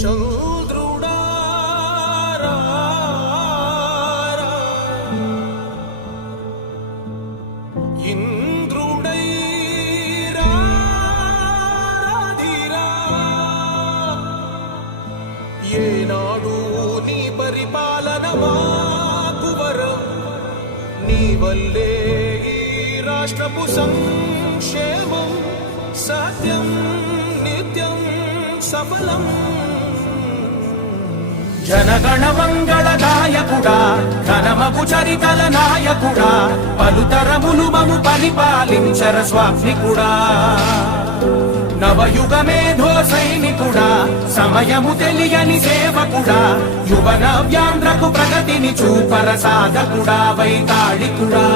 చంద్రుడా ఇంద్రుడై రాధిరా ఏనాడు నీ పరిపాలన మాకు వరం నీ వల్లే ఈ రాష్ట్రపు సంక్షేమం సత్యం నిత్యం సఫలం జనగణ మంగళ గాయకుడా ఘనమగు చరితల నాయకుడా పలుతరములు మము పరిపాలించర స్వామికుడా నవయుగ మేధో సైనికుడా సమయము తెలియని సేవకుడా యువన వ్యాంధ్రకు ప్రగతిని చూపర సాధకుడా వైతాళికుడా